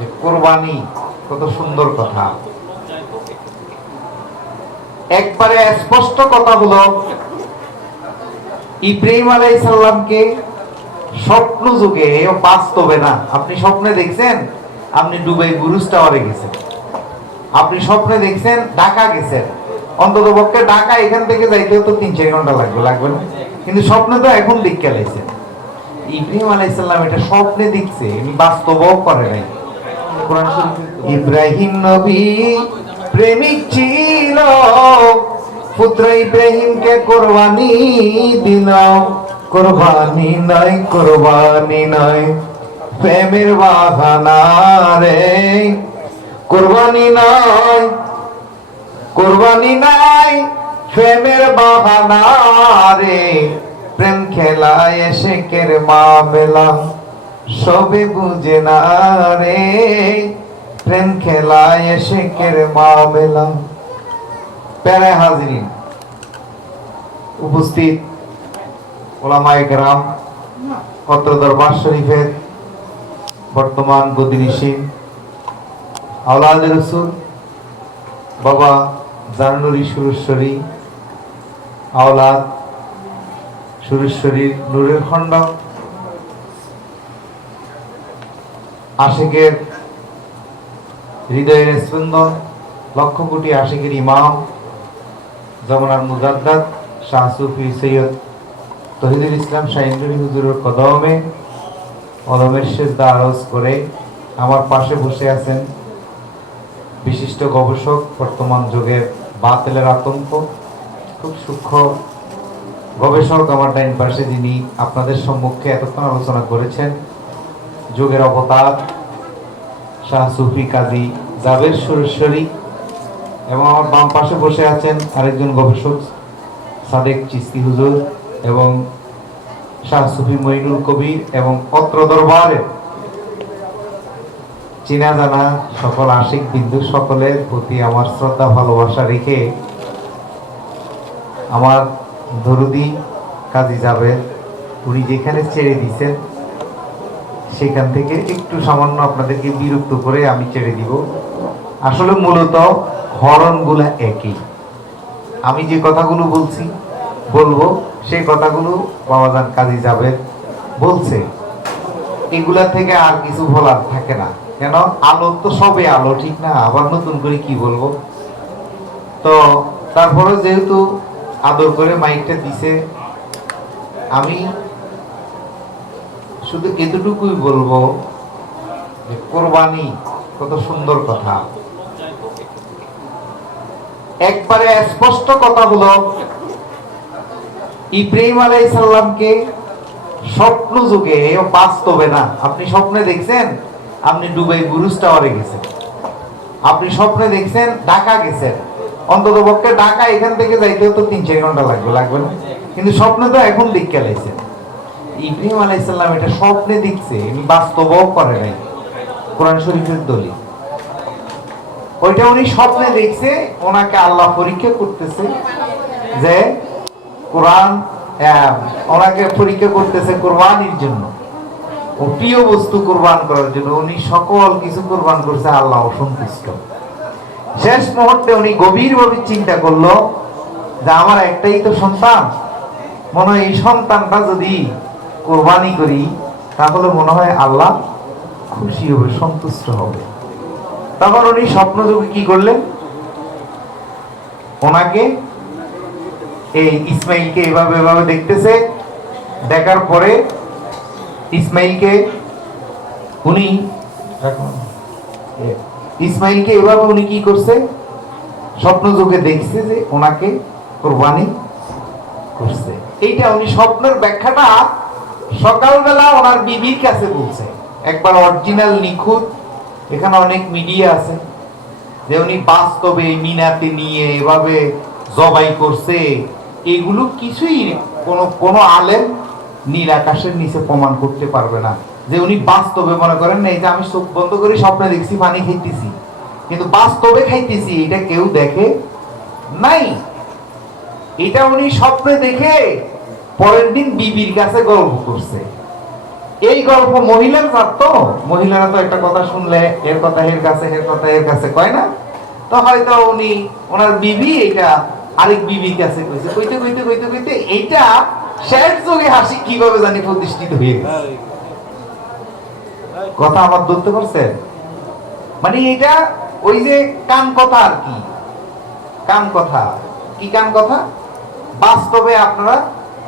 যে কোরবানি, কত সুন্দর কথা। একবারে স্পষ্ট কথা হলো ইব্রাহিম আলাইহিস সালামকে স্বপ্ন যুগে বাস্তবে না, আপনি স্বপ্নে দেখছেন, আপনি দুবাই বুরুজ টাওয়ারে গেছেন। আপনি স্বপ্নে দেখছেন, ঢাকা গেছেন। অন্তত পক্ষে ঢাকা এখান থেকে যাইতেও তো তিন চার ঘণ্টা লাগবে লাগবে না। কিন্তু স্বপ্নে তো এখন দেখতে লাইছেন। ইব্রাহিম আলাইসাল্লাম এটা স্বপ্নে দেখছে বাস্তবও করে নাই। ইব্রাহিম নবী প্রেমিক ছিল। পুত্র ইব্রাহিমকে কোরবানি দিল কোরবানি নাই কোরবানি নাই। প্রেমের বাহানা রে। কোরবানি নাই কোরবানি নাই। প্রেমের বাহানা রে। প্রেম খেলায় এসে কের মামেলা? সবে বুঝে না রে, প্রেম খেলায় এসে কের মামেলা? প্যারে হাজিরিন উপস্থিত ওলামায়ে গ্রাম কত্র দরবার শরীফের বর্তমান গদিনিসীন আওলাদ রসুল, বাবা জানুরি সুরেশ্বরী আওলাদ সুরেশ্বরীর নূরের খণ্ড আশেকের হৃদয়ের স্পন্দন, লক্ষ কোটি আশেকের ইমাম, জমানার মুজাদ্দাদ, শাহ সুফি সৈয়দ তহিদুল ইসলাম শাহিনুরি হুজুরের কদমে কদমের শেষ আরজ করে আমার পাশে বসে আছেন বিশিষ্ট গবেষক, বর্তমান যুগের বাতিলের আতঙ্ক। খুব সূক্ষ্ম গবেষক আমার ডাইন পাশে যিনি আপনাদের সম্মুখে এতক্ষণ আলোচনা করেছেন। যুগের অবতার শাহ সুফি কাজী জাবের সুরেশ্বরী এবং আমার বাম পাশে বসে আছেন আরেকজন গবেষক, সাদেক চিস্তি হুজুর এবং শাহ সুফি মইনুল কবির এবং অত্র দরবারে চেনা জানা সকল আশিক বিন্দু সকলের প্রতি আমার শ্রদ্ধা, ভালোবাসা রেখে আমার দরুদি কাজী যাবে উনি যেখানে ছেড়ে দিছেন সেখান থেকে একটু সামান্য আপনাদেরকে বিরক্ত করে আমি ছেড়ে দিব। আসলে মূলত হরণগুলা একই। আমি যে কথাগুলো বলছি, বলব সেই কথাগুলো বাবাজান কাজী যাবে বলছে। এগুলা থেকে আর কিছু বলার থাকে না। কেন? আলো তো সবে আলো, ঠিক না? আবার নতুন করে কি বলব? তো তারপরে যেহেতু আদর করে মাইকটা দিছে, আমি শুধু এতটুকুই বলব যে কোরবানি কত সুন্দর কথা। একবারে স্পষ্ট কথা হলো ইব্রাহিম আলাইহিস সালামকে স্বপ্ন যুগে বাস্তবে না, আপনি স্বপ্নে দেখছেন, আপনি দুবাই বুরুজ টাওয়ারে গেছেন। আপনি স্বপ্নে দেখছেন, ঢাকা গেছেন। অন্তত পক্ষে ঢাকা এখান থেকে যাইতেও তো তিন চার ঘণ্টা লাগবে লাগবে না। কিন্তু স্বপ্নে তো এখন দেখতে লাইছেন ইব্রাহিম আলাইসাল্লাম এটা স্বপ্নে দেখছে এমনি বাস্তবও করে নাই। কোরআন শরীফের দলিল। ওইটা উনি স্বপ্নে দেখছে, ওনাকে আল্লাহ পরীক্ষা করতেছে যে কোরআন ওনাকে পরীক্ষা করতেছে কোরবানির জন্য। ও প্রিয় বস্তু কোরবান করার জন্য। উনি সকল কিছু কোরবান করছে, আল্লাহ অসন্তুষ্ট। শেষ মুহূর্তে উনি গভীরভাবে চিন্তা করল যে আমার একটাই তো সন্তান। মনে হয় এই সন্তানটা যদি কোরবানি করি, তাহলে মনে হয় আল্লাহ খুশি হবে, সন্তুষ্ট হবে। তখন উনি স্বপ্ন যোগে কি করলেন? ওনাকে এই ইসমাইলকে এভাবে এভাবে দেখতেছে। দেখার পরে ইসমাইলকে উনি ইসমাইলকে এভাবে উনি কি করছে? স্বপ্ন যুগে দেখছে যে ওনাকে কোরবানি করছে। এইটা উনি স্বপ্নের ব্যাখ্যাটা সকালবেলা ওনার বিবির কাছে বলছে, একবার অরিজিনাল নিখুঁত, এখানে অনেক মিডিয়া আছে, যে উনি বাস্তবে মিনাতে নিয়ে এভাবে জবাই করছে, এগুলো কিছুই কোনো কোনো আলেম নীল আকাশের নিচে প্রমাণ করতে পারবে না। যে উনি বাস্তবে মনে করেন, না, এই যে আমি চোখ বন্ধ করে স্বপ্নে দেখছি, পানি খাইতেছি। কিন্তু বাস্তবে খাইতেছি, এটা কেউ দেখে নাই। এটা উনি স্বপ্নে দেখে পরের দিন বিবির কাছে গল্প করছে। এই গল্প মহিলার তো? মহিলারা তো একটা কথা শুনলে, এর কথা এর কাছে, এর কথা এর কাছে, কয় না? তো হয়তো উনি, ওনার বিবি এটা আরেক বিবির কাছে কইছে, কইতে কইতে কইতে কইতে এইটা শেষ যুগে হাসি কীভাবে জানি প্রতিষ্ঠিত হয়ে গেছে। কথা আমার ধরতে পারছে মানে এটা ওই যে কান কথা আর কি। কান কথা। কি কান কথা? বাস্তবে আপনারা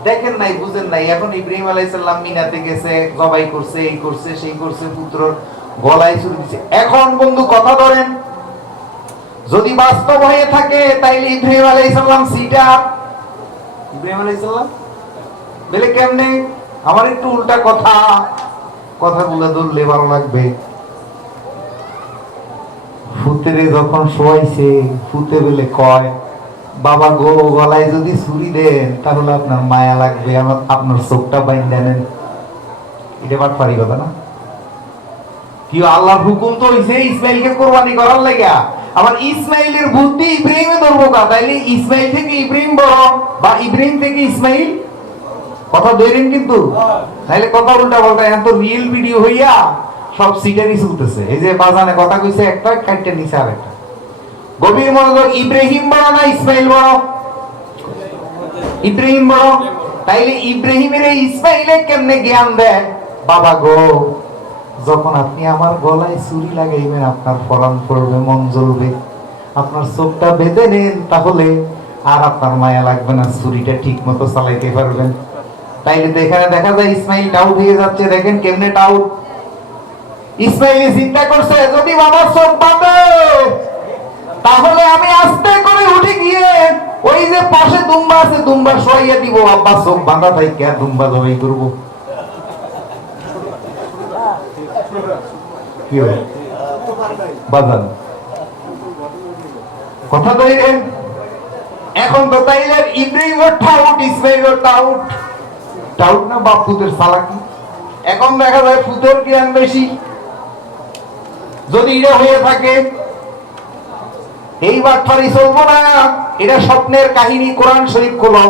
দেখেন নাই, বুঝেন নাই, এখন ইব্রাহিম আলাইসাল্লাম মিনাতে গেছে, জবাই করছে, এই করছে, সেই করছে, পুত্রর গলায় ছুরি দিছে। এখন বন্ধু, কথা ধরেন, যদি বাস্তব হয়ে থাকে, তাইলে ইব্রাহিম আলাইসাল্লাম সিটা ইব্রাহিম আলাইসাল্লাম? বলে, কেমনে? আমার একটু উল্টা কথা, কথাগুলো ধরলে ভালো লাগবে। ফুতেরে যখন শোয়াইছে ফুতে বলে কয় বাবা গো, গলায় যদি ছুরি দেন, তাহলে আপনার মায়া লাগবে, আমার, আপনার চোখটা বাইন দেন এটা বাট পারি কথা না? কি আল্লাহর হুকুম তো হইছে, ইসমাইলকে কোরবানি করার লাগা। আমার ইসমাইলের বুদ্ধি ইব্রাহিমে ধরবো কা? তাইলে ইসমাইল থেকে ইব্রাহিম বড়, বা ইব্রাহিম থেকে ইসমাইল? কথা ধরেন কিন্তু। তাইলে কথা উল্টা বলটা এত রিয়েল ভিডিও হইয়া সব সিটারই চলতেছে। এই যে বাজানে কথা কইছে একটা, কাইটটা নিচে আর একটা গভীর মনোযোগ ইব্রাহিম বড় না ইসমাইল বড় ইব্রাহিম বড় তাইলে ইব্রাহিমের ইসমাইলে কেমনে জ্ঞান দেয়? বাবা গো, যখন আপনি আমার গলায় ছুরি লাগাইবেন, আপনার ফলন পড়বে, মন জ্বলবে। আপনার চোখটা বেঁধে নেন তাহলে আর আপনার মায়া লাগবে না, ছুরিটা ঠিক মতো চালাইতে পারবেন। তাইলে এখানে দেখা যায় ইসমাইল টাউট হয়ে যাচ্ছে, দেখেন কেমনে টাউট ইসমাইল চিন্তা করছে, যদি বাবার চোখ বাঁধে তাহলে আমি আস্তে করে উঠে গিয়ে ওই যে পাশে দুম্বা আছে, দুম্বা শোয়াইয়া দিব, আব্বা, চোখ বাঁধা থাকে দুম্বা জবাই করব। কি হবে? বাজান। কথা তো। এখন তো তাইলে Ibrahim tout Ismail tout tout না বাপুদের সালাকি এখন দেখা যায় ফুতের জ্ঞান বেশি। যদি এটা হয়ে থাকে এই বাটপারি চলবো না এটা স্বপ্নের কাহিনী কোরআন শরীফ খোলো।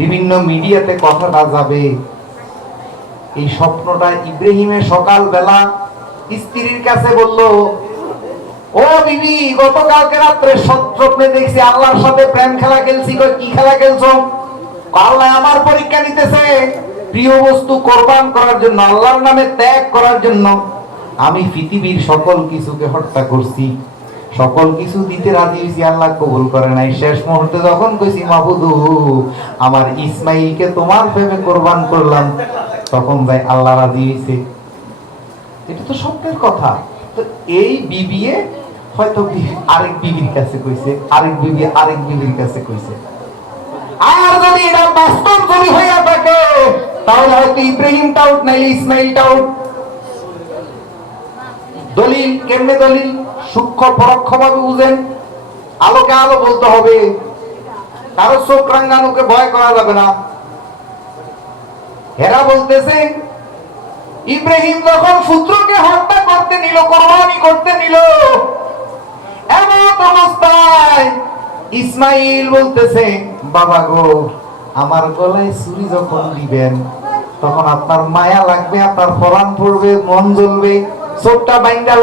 বিভিন্ন মিডিয়াতে কথাটা যাবে। এই স্বপ্নটা ইব্রাহিমের সকালবেলা স্ত্রীর কাছে বলল, ও বিবি, গতকালকে রাত্রে স্বপ্নে দেখছি আল্লাহর সাথে প্রেম খেলা খেলছি কি খেলা খেলছো? আল্লাহ আমার পরীক্ষা নিতেছে, প্রিয় বস্তু কোরবান করার জন্য, আল্লাহর নামে ত্যাগ করার জন্য। আমি পৃথিবীর সকল কিছুকে হত্যা করছি। সকল কিছু দিতে রাজি হয়েছি, আল্লাহ কবুল করে নাই। শেষ মুহূর্তে যখন কইছি, মাহবুদু, আমার ইসমাইলকে তোমার প্রেমে কোরবান করলাম, তখন যাই আল্লাহ রাজি হয়েছে এটা তো স্বপ্নের কথা। তো এই বিবিএ হয়তো আরেক বিবির কাছে কইছে, আরেক বিবি আরেক বিবির কাছে কইছে। আর যদি এটা বাস্তব যদি হইয়া থাকে, তাহলে হয়তো ইব্রাহিম টাউট নাইলে ইসমাইল টাউট দলিল, কেমনে দলিল? সূক্ষ্ম পরোক্ষ ভাবে বুঝেন, আলোকে আলো বলতে হবে। কারও চোখ রাঙ্গানোকে ভয় করা যাবে না। এরা বলতেছে, ইব্রাহিম যখন পুত্রকে হত্যা করতে নিল, কোরবানি করতে নিল, এমন অবস্থায় ইসমাইল বলতেছে, বাবা গো, আমার গলায় ছুরি যখন দিবেন, তখন আপনার মায়া লাগবে, আপনার ফলান পড়বে, মন জ্বলবে, চোখটা বাইন্দা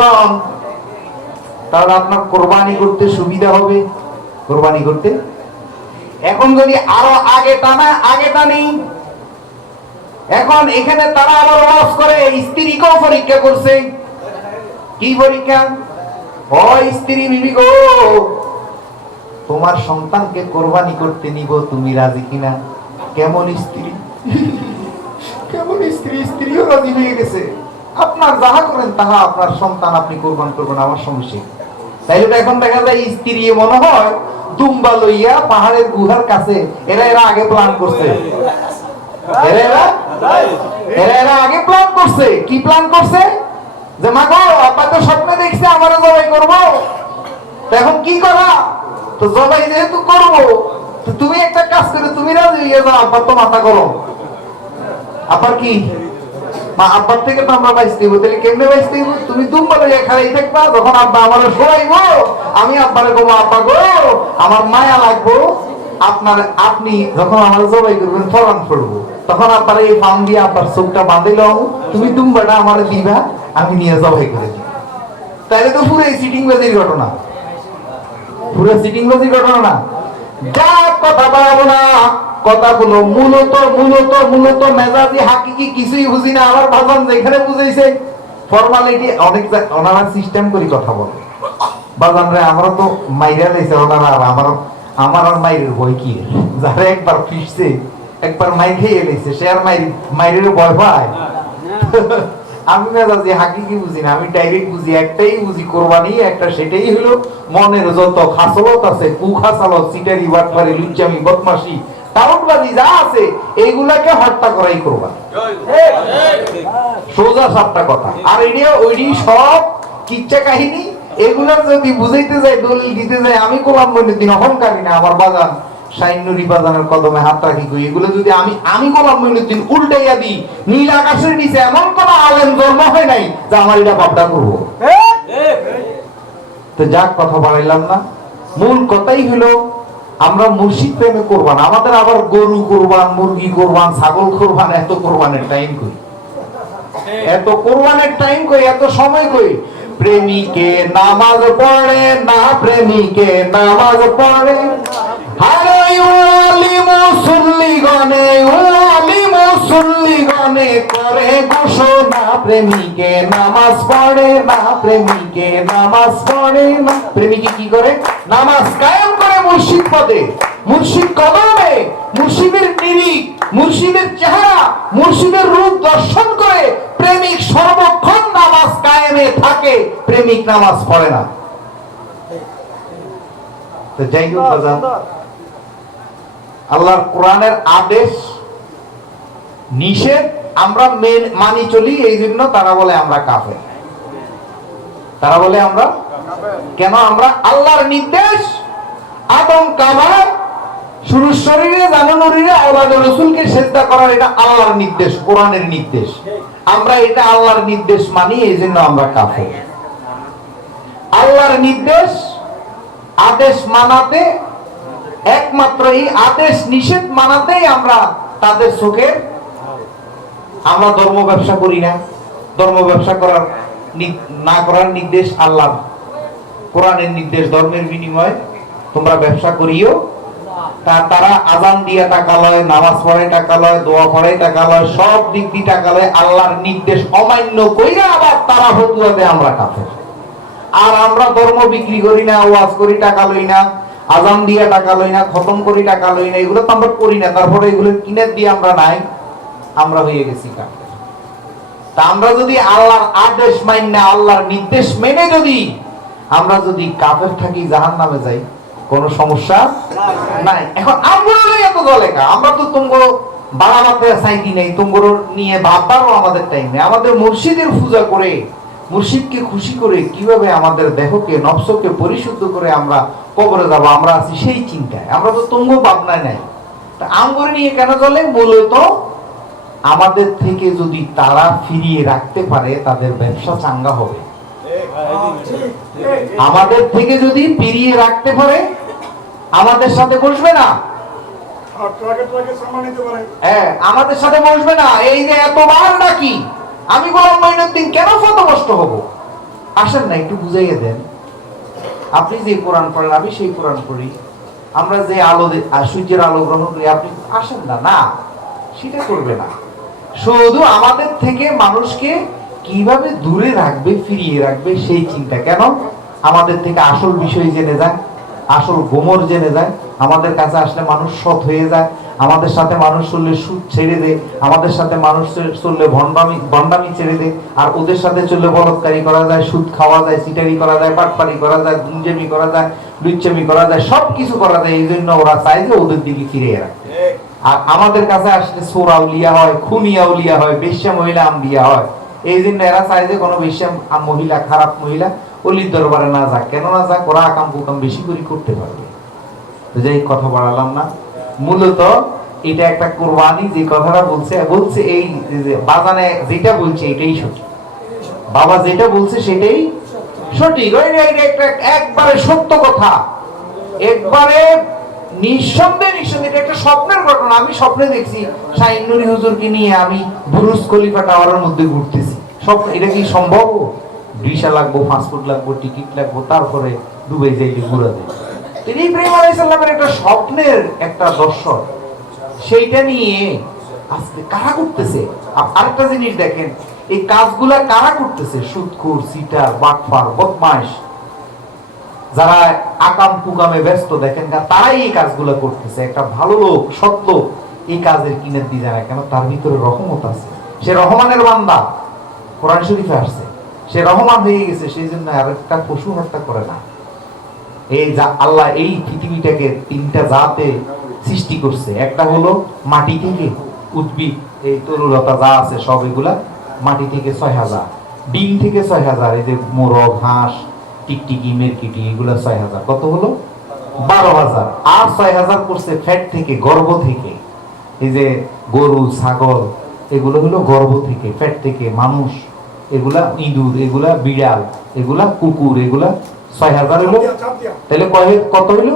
তাহলে আপনার কোরবানি করতে সুবিধা হবে? কোরবানি করতে? এখন যদি আরও আগে টানা, আগে টানি। এখন এখানে তারা আবার ওয়াজ করে, স্ত্রীকেও পরীক্ষা করছে। কি পরীক্ষা? ও স্ত্রী, বিবি গো, তোমার সন্তানকে কোরবানি করতে নিব, তুমি রাজি কিনা? কেমন স্ত্রী? কেমন স্ত্রী? স্ত্রীও রাজি হয়ে গেছে। আপনার যাহা করেন, তাহা আপনার সন্তান আপনি কোরবান করবেন, আমার সমস্যা কি? তাইলে তো এখন দেখা যায়, স্ত্রী মনে হয় দুম্বা লইয়া পাহাড়ের গুহার কাছে, এরা এরা আগে প্ল্যান করছে। এরা এরা? এরা এরা আগে প্ল্যান করছে। কি প্ল্যান করছে? যে, মা গো, আব্বা তো স্বপ্নে দেখছে, আমারও জবাই করব। এখন কি করা? তো জবাই যেহেতু করব তুমি একটা কাজ করে, তুমি রাজি যাও, আব্বার তো মাথা করো আব্বার কি? মা আব্বার থেকে তো আমরা বাইসতে হইব। তাহলে কেমনে বাইসতে হইব? তুমি দুম্বা লইয়া খাড়াই থাকবা, যখন আব্বা আমার শোয়াইব, আমি আব্বারে কবো আব্বা গো, আমার মায়া লাগবো। আপনার, আপনি যখন আমার জবাই করবেন ফরান পড়ব তখন আব্বার এই ফান দিয়ে আব্বার চোখটা বাঁধিল তুমি দুম্বাটা আমার দিবা, আমি নিয়ে জবাই করে দিই। তাহলে তো পুরো সিটিং বাজির ঘটনা। পুরো সিটিং বাজির ঘটনা না। যা কথা বাড়াবো না কথাগুলো, মূলত মূলত মূলত মেজাজি হাকিকি কিছুই বুঝি না আমার ভাষণ যেখানে বুঝাইছে ফর্মালিটি অনেক ওনারা সিস্টেম করি কথা বলে। বাজান রে তো মাইরা লাইছে, ওনারা আর আমার আমার আর মাইরের ভয় কি? একবার ফিসছে একবার মাই খেয়ে লাইছে, সে আর মাইর মাইরের ভয় পায়। আমি মেজাজি হাকিকি বুঝি না, আমি ডাইরেক্ট বুঝি, একটাই বুঝি কোরবানি, একটা সেটাই হলো মনের যত খাসলত আছে, কুখাসালত, সিটারি বাটপারি লুচ্চামি বদমাশি টাউটবাজি যা আছে এইগুলাকে হত্যা করাই কোরবানি সোজা সাতটা কথা। আর এডিয়া ওইডি সব কিচ্ছা কাহিনী এগুলার যদি বুঝাইতে যায় দলিল দিতে যায় আমি গোলাম মইনুদ্দিন অহংকারী না আমার সাইনুরি বাজানের কদমে হাত রাখি কই এগুলো যদি আমি আমি গোলাম মইনুদ্দিন উল্টাইয়া দিই নীল আকাশের নিচে এমন কোন আলেম জন্ম হয় নাই যে আমার এটা বাপটা করব। তো যাক কথা বাড়াইলাম না। মূল কথাই হলো আমরা মুর্শিদ প্রেমে করবান, আমাদের আবার গরু কোরবান, মুরগি কোরবান, ছাগল কোরবান, এত কোরবানের টাইম কই? এত কোরবানের টাইম কই, এত সময় কই? প্রেমিকে নামাজ পড়ে না, প্রেমিকে নামাজ পড়ে। ওয়ালি মুসল্লি গনে ওয়ালি মুসল্লি গনে করে প্রেমিকে নামাজ পড়ে না, প্রেমিকে নামাজ পড়ে না। প্রেমিকে কি করে? নামাজ কায়েম করে মুর্শিদ পদে মুর্শিদ কদমে মুর্শিদের নিরিখ মুর্শিদের চেহারা মুর্শিদের রূপ দর্শন করে প্রেমিক সর্বক্ষণ নামাজ কায়েমে থাকে প্রেমিক নামাজ পড়ে না। যাই হোক আল্লাহর কোরআনের আদেশ নিষেধ আমরা মেন- মানি চলি এই জন্য তারা বলে আমরা কাফে তারা বলে আমরা কেন আমরা আল্লাহর নির্দেশ শরীরে রসুলকে করার এটা আল্লাহর নির্দেশ, কোরআনের নির্দেশ। আমরা এটা আল্লাহর নির্দেশ মানি এই জন্য আমরা কাফে আল্লাহর নির্দেশ, আদেশ মানাতে, একমাত্র এই আদেশ নিষেধ মানাতেই আমরা তাদের চোখের আমরা ধর্ম ব্যবসা করি না। ধর্ম ব্যবসা করার না করার নির্দেশ আল্লাহ কোরআনের নির্দেশ, ধর্মের বিনিময়ে তোমরা ব্যবসা করিও। তা তারা আজান দিয়ে টাকা লয়, নামাজ পড়ে টাকা লয়, দোয়া পড়ে টাকা লয়, সব দিক দিয়ে টাকা লয়, আল্লাহর নির্দেশ অমান্য কইরা আবার তারা ফতুয়া দেয় আমরা কাফের। আর আমরা ধর্ম বিক্রি করি না, ওয়াজ করি, টাকা লই না, আজান দিয়ে টাকা লই না, খতম করি, টাকা লই না, এগুলো তো আমরা করি না, তারপরে এগুলো কিনে দিয়ে আমরা নাই, আমরা হয়ে গেছি কাফের। তা আমরা যদি আল্লাহর আদেশ মানি না, আল্লাহর নির্দেশ মেনে যদি আমরা যদি কাফের থাকি জাহান নামে যাই কোন সমস্যা? নাই। এখন আমরা এত জলেকা আমরা তো বাড়াবাতে চাইতি নেই? নিয়ে ভাববারও আমাদের টাইম আমাদের মুর্শিদের পূজা করে মুর্শিদকে খুশি করে কীভাবে আমাদের দেহকে নফসকে পরিশুদ্ধ করে আমরা কবরে যাব? আমরা আছি সেই চিন্তায়। আমরা তো তুঙ্গ ভাবনায় নাই। আমগরে নিয়ে কেন চলে মূলত আমাদের থেকে যদি তারা ফিরিয়ে রাখতে পারে তাদের ব্যবসা চাঙ্গা হবে। আমাদের থেকে যদি ফিরিয়ে রাখতে পারে আমাদের সাথে বসবে না। হ্যাঁ আমাদের সাথে বসবে না। এই যে এতবার নাকি? আমি গোলাম মঈনুদ্দিন কেন ফতমষ্ট হব? আসেন না একটু বুঝাইয়ে দেন। আপনি যে কোরআন পড়েন আমি সেই কোরআন পড়ি। আমরা যে আলো সূর্যের আলো গ্রহণ করি আপনি আসেন না। না সেটা করবে না। শুধু আমাদের থেকে মানুষকে কীভাবে দূরে রাখবে ফিরিয়ে রাখবে সেই চিন্তা। কেন? আমাদের থেকে আসল বিষয় জেনে যায় আসল গোমর জেনে যায়, আমাদের কাছে আসলে মানুষ সৎ হয়ে যায়, আমাদের সাথে মানুষ চললে সুদ ছেড়ে দে, আমাদের সাথে মানুষ চললে ভণ্ডামি ভণ্ডামি ছেড়ে দে, আর ওদের সাথে চললে বলৎকারি করা যায়, সুদ খাওয়া যায়, সিটারি করা যায় পাটপারি করা যায়, গুঞ্জেমি করা যায়, লুচ্চামি করা যায় সব কিছু করা যায়, এই জন্য ওরা চায় যে ওদের দিকে ফিরে রাখতে আর আমাদের কাছে আসলে সোর আউলিয়া হয় খুনি আউলিয়া হয়, বেশ্যা মহিলা আমলিয়া হয়। এই জন্য এরা চায় যে কোনো বেশ্যা আম- মহিলা, খারাপ মহিলা অলির দরবারে না যাক কেন না যাক ওরা আকাম কুকাম বেশি করে করতে পারবে। তো যাই কথা বাড়ালাম না, মূলত এটা একটা কোরবানি, যে কথাটা বলছে বলছে এই বাজানে যেটা বলছে এটাই সঠিক। বাবা যেটা বলছে সেটাই সঠিক। একবারে সত্য কথা, একবারে নিঃসন্দেহে নিঃসন্দেহে, এটা একটা স্বপ্নের ঘটনা। আমি স্বপ্নে দেখছি, শাহিন নুরি হুজুরকে নিয়ে আমি বুরুজ খলিফা টাওয়ারের মধ্যে ঘুরতেছি। স্বপ্ন এটা কি সম্ভব? ভিসা লাগবো পাসপোর্ট লাগবো টিকিট লাগবো, তারপরে দুবাই যাইলে ঘুরা যায় তিনি ইব্রাহিম আলাইসাল্লামের একটা স্বপ্নের একটা দর্শন, সেইটা নিয়ে আজকে কারা করতেছে? আরেকটা জিনিস দেখেন, এই কাজগুলা কারা করতেছে? সুদখোর সিটার, বাটফার, বদমাইশ। যারা আকাম কুকামে ব্যস্ত, দেখেন না, তারাই এই কাজগুলো করতেছে। একটা ভালো লোক লোক, এই কাজের কিনে দিয়ে যায় কেন? তার ভিতরে রহমত আছে। সে রহমানের বান্দা, কোরআন শরীফে আসছে। সে রহমান হয়ে গেছে সেই জন্য আর একটা পশু হত্যা করে না। এই যা, আল্লাহ এই পৃথিবীটাকে তিনটা জাতে সৃষ্টি করছে। একটা হলো মাটি থেকে উদ্ভিদ, এই তরুলতা যা আছে সব এগুলা মাটি থেকে ছয় হাজার। ডিম থেকে ছয় হাজার, এই যে মোরগ, হাঁস, টিকটিকি, মেরকিটি, এগুলো ছয় হাজার। কত হলো? বারো হাজার। আর ছয় হাজার করছে ফ্যাট থেকে, গর্ভ থেকে। এই যে গরু, ছাগল, এগুলো হলো গর্ভ থেকে, ফ্যাট থেকে, মানুষ। এগুলা ইঁদুর এগুলা বিড়াল এগুলা কুকুর এগুলা ছয় হাজার হলো। তাহলে কয় কত হইল?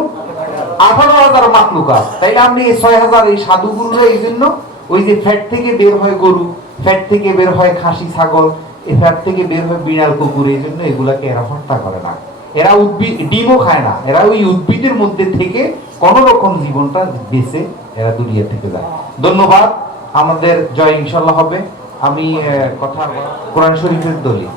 আঠারো হাজার মাকলুকা তাইলে আপনি এই ছয় হাজার এই সাধুগুরুরা এই জন্য ওই যে ফ্যাট থেকে বের হয় গরু ফ্যাট থেকে বের হয় খাসি ছাগল এই ফ্যাট থেকে বের হয় বিড়াল কুকুর এই জন্য এগুলাকে এরা হত্যা করে না। এরা উদ্ভিদ ডিমও খায় না। এরা ওই উদ্ভিদের মধ্যে থেকে কোন রকম জীবনটা বেঁচে এরা দুনিয়া থেকে যায়। ধন্যবাদ। আমাদের জয় ইনশাল্লাহ হবে। আমি কথা কোরআন শরীফের দলিল।